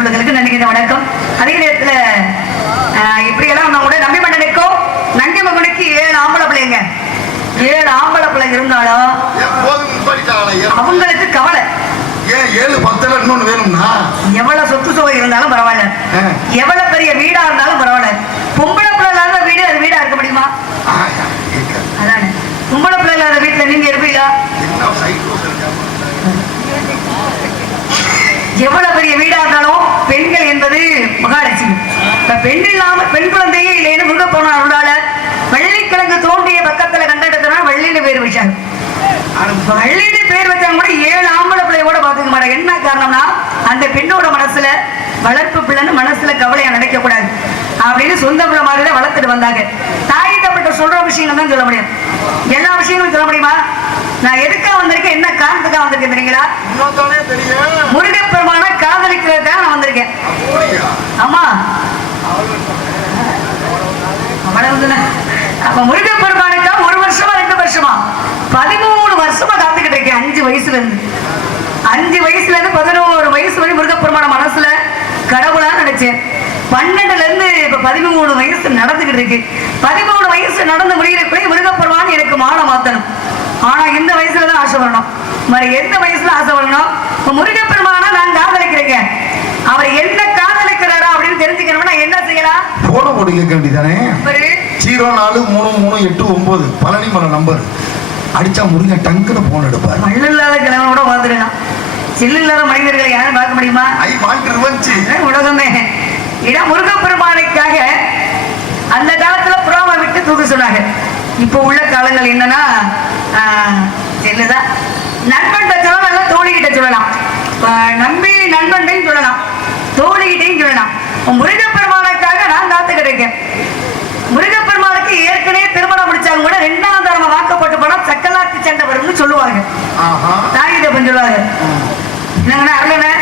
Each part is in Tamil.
குழுக்களுக்கு நன்றி வணக்கம். அதே நேரத்துல ஆஹ், இப்படியெல்லாம் நம்ம கூட நம்பி மன்னனுக்கும் நங்கை மகனுக்கு ஏழு ஆம்பளை பிள்ளைங்க. ஏழு ஆம்பளை பிள்ளைங்க இருந்தாலும் அவங்களுக்கு கவலை. ஏன் ஏழு பத்துல இன்னொன்னு வேணும்னா? எவ்வளவு சொத்து சுகம் இருந்தாலும் பரவாயில்ல. எவ்வளவு பெரிய வீடா இருந்தாலும் பரவாயில்ல. பொம்பளை பிள்ளை இல்லாத வீடு அது வீடா இருக்க முடியுமா. அதானே. பொம்பளை பிள்ளை இல்லாத வீட்டுல நீங்க இருப்பீங்களா? எவ்வளவு பெரிய வீடா இருந்தாலும் பெண்கள் என்பது மகாலட்சுமி. பெண் இல்லாம பெண் குழந்தையே இல்லைன்னு முருக போன அருளால வெள்ளிக்கிழங்கு தோண்டிய பக்கத்துல கண்டெடுத்தனா வள்ளின்னு பேர் வச்சாங்க. இப்ப வள்ளின்னு பேர் வச்சாங்க கூட ஏழு ஆம்பளை பிள்ளையோட பாத்துக்க மாட்டாங்க. என்ன காரணம்னா அந்த பெண்ணோட மனசுல வளர்ப்பு பிள்ளைன்னு மனசுல கவலையா நினைக்க கூடாது. அப்படின்னு சொந்த பிள்ளை மாதிரி தான் வளர்த்துட்டு வந்தாங்க. தாய் தப்பிட்ட சொல்ற விஷயங்கள் தான் சொல்ல முடியும். எல்லா விஷயங்களும் சொல்ல முடியுமா? நான் எதுக்காக வந்திருக்கேன்? என்ன காரணத்துக்காக வந்திருக்கேன் தெரியுங்களா. முருகப்பெருமான காதலிக்கிறதுக்காக நான் வந்திருக்கேன்? ஆமா. அவ்வளவுதானே? அப்ப முருகப்பெருமானுக்கா ஒரு வருஷமா ரெண்டு வருஷமா? பதிமூணு வருஷமா காத்துக்கிட்டு இருக்கேன். அஞ்சு வயசுல இருந்து அஞ்சு வயசுல இருந்து பதினோரு வயசு வரை முருகப்பெருமான மனசுல கடவுளா நினைச்சேன். பன்னெண்டுல இருந்து இப்ப பதிமூணு வயசு நடந்துகிட்டு இருக்கு. பதிமூணு வயசு நடந்து முடிகிறக்குள்ளே முருகப்பெருமான் எனக்கு மாலை மாத்தணும். ஆனா இந்த வயசுல தான் ஆசை வரணும். எந்த வயசுல ஆசை வரணும்? முருகப்பெருமானா நான் காதலிக்கிறேங்க. அவர் என்ன காதலிக்கிறாரா அப்படின்னு தெரிஞ்சுக்கணும்னா என்ன செய்யலாம்? போன போட்டு கேட்க வேண்டியதானே ஜீரோ நாலு மூணு மூணு எட்டு ஒன்பது. பழனிமலை நம்பர் அடிச்சா முருகன் டங்குன்னு போன் எடுப்பார். மண்ணு இல்லாத கிழவனோட வாழ்ந்துடலாம் சில்லு இல்லாத மனிதர்களை யாரும் பார்க்க முடியுமா? ஐ இதுதான் உலகமே இடம் முருகப்பெருமானுக்காக அந்த காலத்துல புறாவை விட்டு தூக்க சொன்னாங்க. இப்போ உள்ள காலங்கள் என்னன்னா ஆஹ், செல்லுதான் நண்பன் சொல்லலாம் நல்லா தோழிகிட்ட சொல்லலாம். நம்பி நண்பன்டையும் சொல்லலாம். தோழிகிட்டையும் சொல்லலாம். முருகப்பெருமானுக்காக நான் காத்துக்கிட்டு இருக்கேன் முருகப்பெருமானுக்கு ஏற்கனவே திருமணம் முடிச்சாங்க கூட ரெண்டாம் தரம வாக்கப்பட்டு போனா சக்கலாத்தி சண்டை வரும்னு சொல்லுவாங்க தாய் தப்பன் சொல்லுவாங்க. என்னங்கண்ணா அருளண்ணே?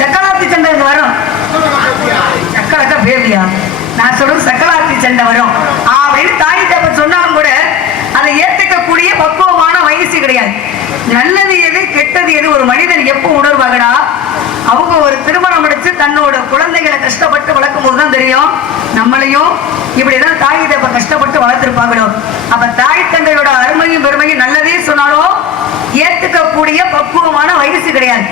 சக்கலாத்தி சண்டை வரும். சக்கலக்கா பேபியா? நான் சொல்றது சக்கலாத்தி சண்டை வரும். அப்படின்னு தாய் தப்பன் சொன்னாலும் கூட அதை ஏத்துக்கக்கூடிய பக்குவமான வயசு கிடையாது நல்லது எது கெட்டது எது ஒரு மனிதன் எப்போ உணர்வாங்கடா அவங்க ஒரு திருமணம் நம்மளோட குழந்தைகளை கஷ்டப்பட்டு வளர்க்கும் போது தான் தெரியும். நம்மளையும் இப்படிதான் தாய் தப்ப கஷ்டப்பட்டு வளர்த்துருப்பாங்களோ. அப்ப தாய் தந்தையோட அருமையும் பெருமையும் நல்லதே சொன்னாலும் ஏத்துக்கக்கூடிய பக்குவமான வயசு கிடையாது.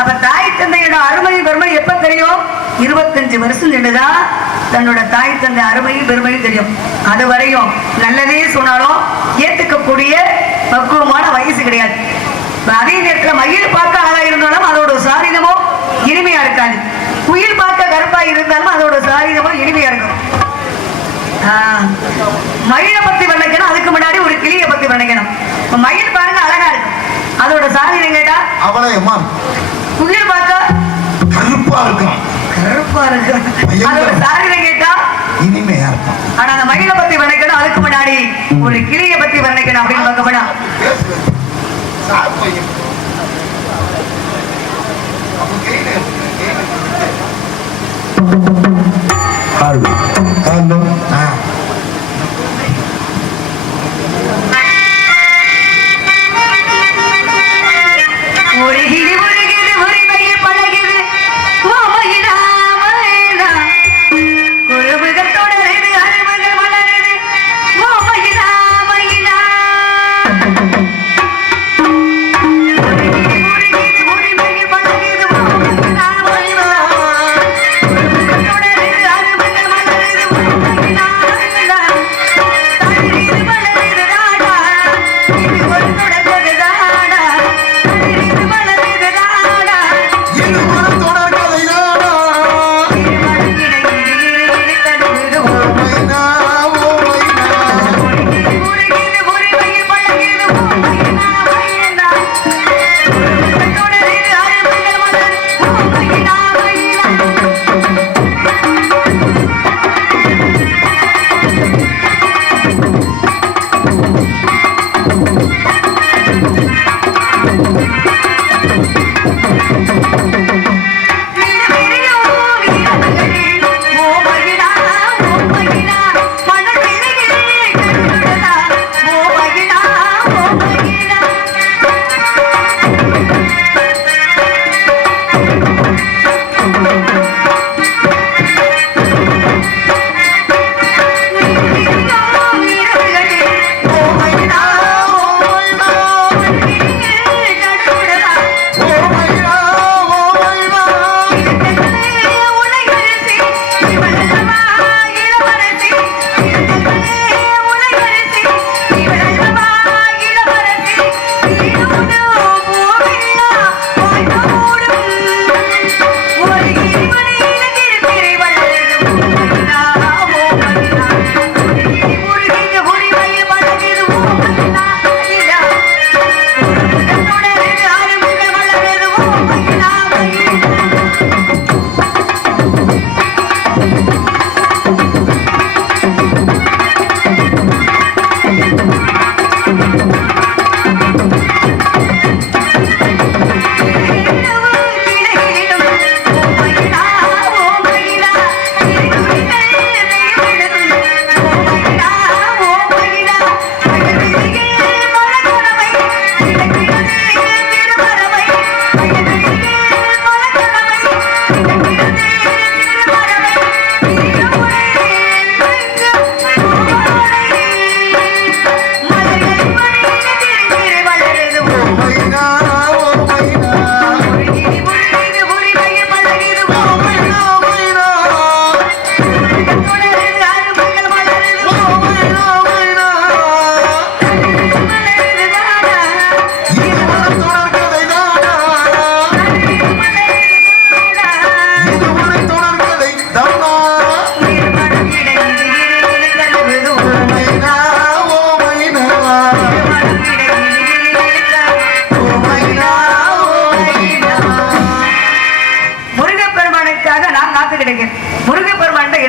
அப்ப தாய் தந்தையோட அருமையும் பெருமையும் எப்ப தெரியும்? இருபத்தஞ்சு வருஷம் நின்றுதான் தன்னோட தாய் தந்தை அருமையும் பெருமையும் தெரியும். அது வரையும் நல்லதே சொன்னாலும் ஏத்துக்கக்கூடிய பக்குவமான வயசு கிடையாது. அதே நேரத்தில் மயில் பார்க்க அழகா இருந்தாலும் அதோட சாரிதமும் இனிமையா இருக்காது. குயில் பார்க்க கருப்பா இருந்தாலும் அதோட சாரீரமோ இனிமையா இருக்கும் மயிலை பத்தி வர்ணிக்கணும் அதுக்கு முன்னாடி ஒரு கிளியை பத்தி வர்ணிக்கணும் இப்ப மயில் பாருங்க அழகா இருக்கும் அதோட சாரீரம் கேட்டா? அவளே அம்மா குயில் பார்க்க? கருப்பா இருக்கும் கருப்பா இருக்கு? அதோட சாரீரம் கேட்டா? இனிமையா இருக்கும் ஆனா அந்த மயிலை பத்தி வர்ணிக்கணும் அதுக்கு முன்னாடி ஒரு கிளியை பத்தி வர்ணிக்கணும் அப்படின்னு பார்க்க போனா சார் பையன்.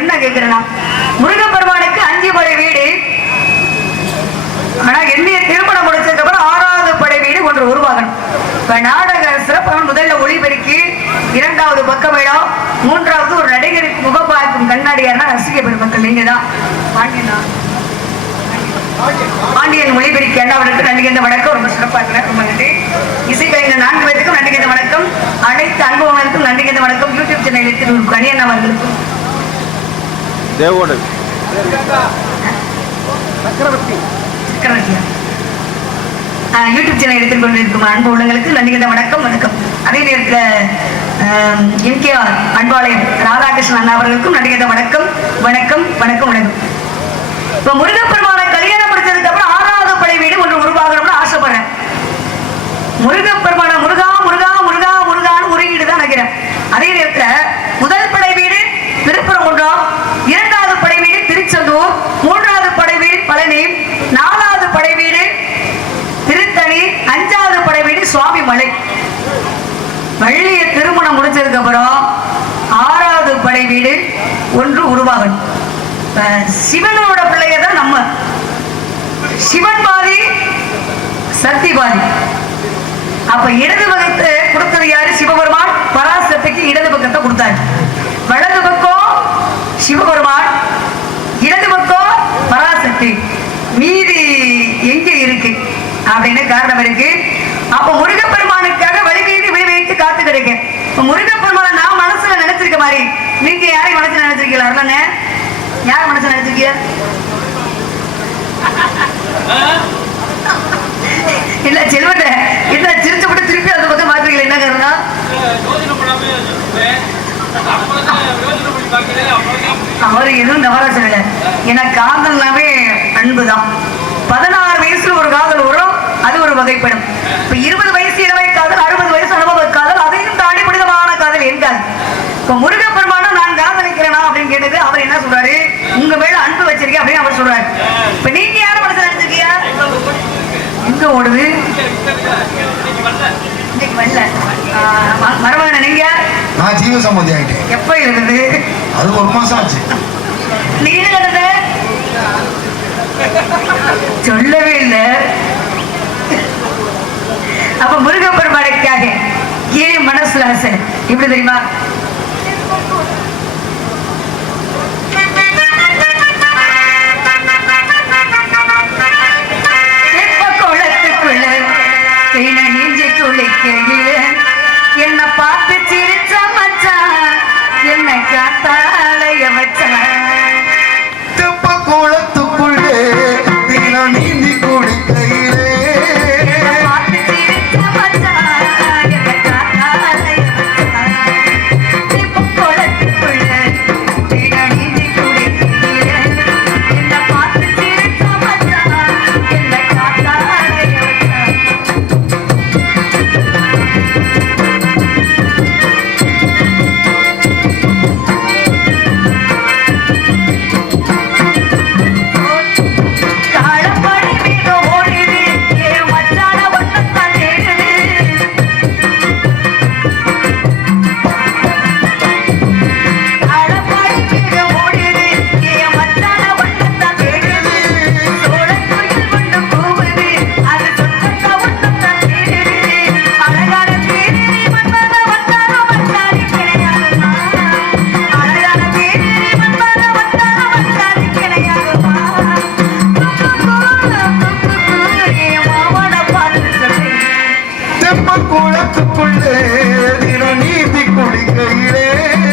என்ன கேட்கிறேன்னா முருகப்பெருமானுக்கு அஞ்சு படை வீடு. ஆனா என்னைய திருமணம் முடிச்சதுக்கு அப்புறம் ஆறாவது படை வீடு ஒன்று உருவாகணும். நாடக சிறப்பு முதல்ல ஒளிபெருக்கி இரண்டாவது பக்கம் இடம் மூன்றாவது ஒரு நடிகருக்கு முகப்பாய்க்கும் கண்ணாடியார்னா ரசிக பெருமக்கள் நீங்க தான் பாண்டியன் ஒளிபெருக்கி அண்ணாவிற்கு நன்றிகின்ற வணக்கம். ரொம்ப சிறப்பாக ரொம்ப நன்றி. இசைக்கலைஞர் நான்கு பேருக்கும் நன்றிகின்ற வணக்கம். அனைத்து அனுபவங்களுக்கும் நன்றிகின்ற வணக்கம். யூடியூப் சேனலுக்கு கணியன் அவர்களுக்கும் தேவோடு. சக்கரவர்த்தியா யூடியூப் சேனல் எடுத்துக் கொண்டிருக்கும் அன்பு உள்ளங்களுக்கு நன்றிகிட்ட வணக்கம் வணக்கம். அதே நேரத்தில் எம்கேஆர் அன்பாளையம் ராதாகிருஷ்ணன் அண்ணா அவர்களுக்கும் நன்றிகிட்ட வணக்கம் வணக்கம் வணக்கம் வணக்கம். இப்போ முருகப்பெருமானை கல்யாணம் முடிச்சதுக்கு அப்புறம் ஆறாவது படை வீடு ஒன்று உருவாகணும்னு ஆசைப்படுறேன். முருகப்பெருமான முருகா முருகா முருகா முருகான்னு உருகிட்டு தான் நினைக்கிறேன் அதே நேரத்துல முதல் படை வீடு திருப்பரங்குன்றம் இரண்டாவது படை வீடு திருச்செந்தூர் மூன்றாவது படை வீடு பழனி நாலாவது படை வீடு திருத்தணி அஞ்சாவது படை வீடு சுவாமி மலை. வள்ளிய திருமணம் முடிச்சதுக்கு அப்புறம் ஆறாவது படை வீடு ஒன்று உருவாகணும். சிவனோட பிள்ளைய தான் நம்ம. சிவன் பாதி சக்தி பாதி அப்ப இடது பக்கத்தை கொடுத்தது யாரு? சிவபெருமான். பராசக்திக்கு இடது பக்கத்தை கொடுத்தாரு. வலது பக்கம் சிவபெருமான் இடது பக்கம் பராசக்தி. மீதி எங்க இருக்கு? அப்படின்னு காரணம் இருக்கு. அப்ப முருகப்பெருமானுக்காக வழிவீதி விழிவைத்து காத்து கிடைக்கும் முருகப்பெருமான நான் மனசுல நினைச்சிருக்க மாதிரி நீங்க யாரையும் மனசுல நினைச்சிருக்கீங்களா அருளண்ணே யார் மனசுல நினைச்சிருக்கீங்க? இல்ல செல்வட்ட இல்ல சிரிச்சு விட்டு திருப்பி அந்த பக்கம் மாத்துறீங்களா என்ன காரணம் அவர் எதுவும் தவறா இல்லை ஏன்னா காதல்னாவே அன்புதான். பதினாறு வயசுல ஒரு காதல் வரும் அது ஒரு வகைப்படும். இப்ப இருபது வயசு இளவை காதல் அறுபது வயசு அனுபவ காதல் அதையும் தாண்டி புனிதமான காதல் என் காதல் இப்ப முருகப்பெருமானா நான் காதலிக்கிறேனா அப்படின்னு கேட்டது அவர் என்ன சொல்றாரு? உங்க மேல அன்பு வச்சிருக்கேன் அப்படின்னு அவர் சொல்றாரு. இப்ப நீங்க யார மனசுல நினைச்சிருக்கீங்க? எங்க ஓடுது? இன்னைக்கு வரல. நீங்க? நான் ஜீவ சம்மதி ஆயிட்டேன். எப்ப இருக்குது அது ஒரு மாசம் ஆச்சு. நீங்க சொல்லவே இல்லை. அப்ப முருகப்பெருமானுக்காக ஏன் மனசுல ஆசை எப்படி தெரியுமா? என்ன பார்த்து சிரிச்ச மச்சான் என்ன காத்தாலைய வச்ச தெப்ப குளத்துக்குள்ளே வாழ்க்கையிலே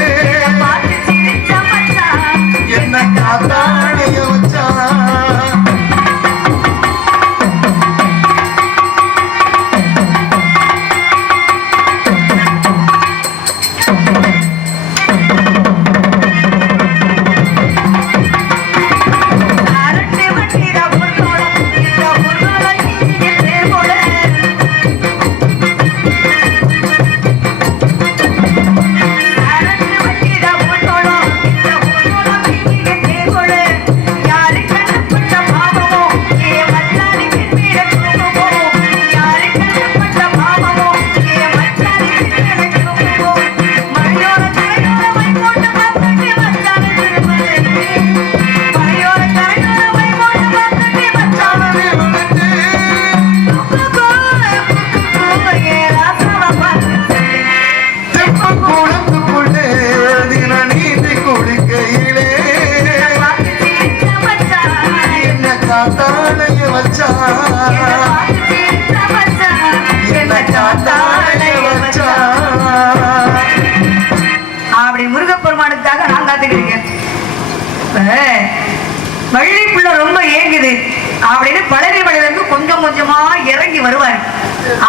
கொஞ்சமா இறங்கி வருவார்.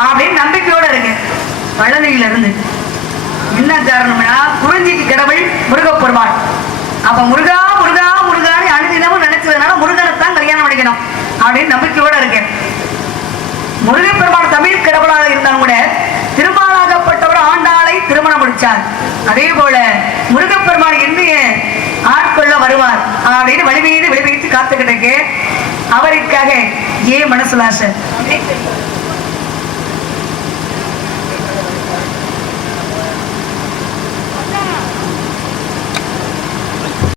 அப்படின்னு நம்பிக்கையோட இருங்க. பழனியில இருந்து என்ன காரணம்னா குறிஞ்சிக்கு கடவுள் முருகப்பெருமாள் அப்ப முருகா முருகா முருகான்னு அனுதினமும் நினைச்சதுனால முருகனை தான் கல்யாணம் அடைக்கணும் அப்படின்னு நம்பிக்கையோட இருக்கேன் முருகப்பெருமான் தமிழ் கடவுளாக இருந்தாலும் கூட திருமாலாகப்பட்டவர் ஆண்டாளை திருமணம் முடிச்சார். அதே போல முருகப்பெருமான் என்னைய ஆட்கொள்ள வருவார். அப்படின்னு வழிவீடு மீது காத்துக்கிட்டு அவருக்காக ஏ மனசுலாசன்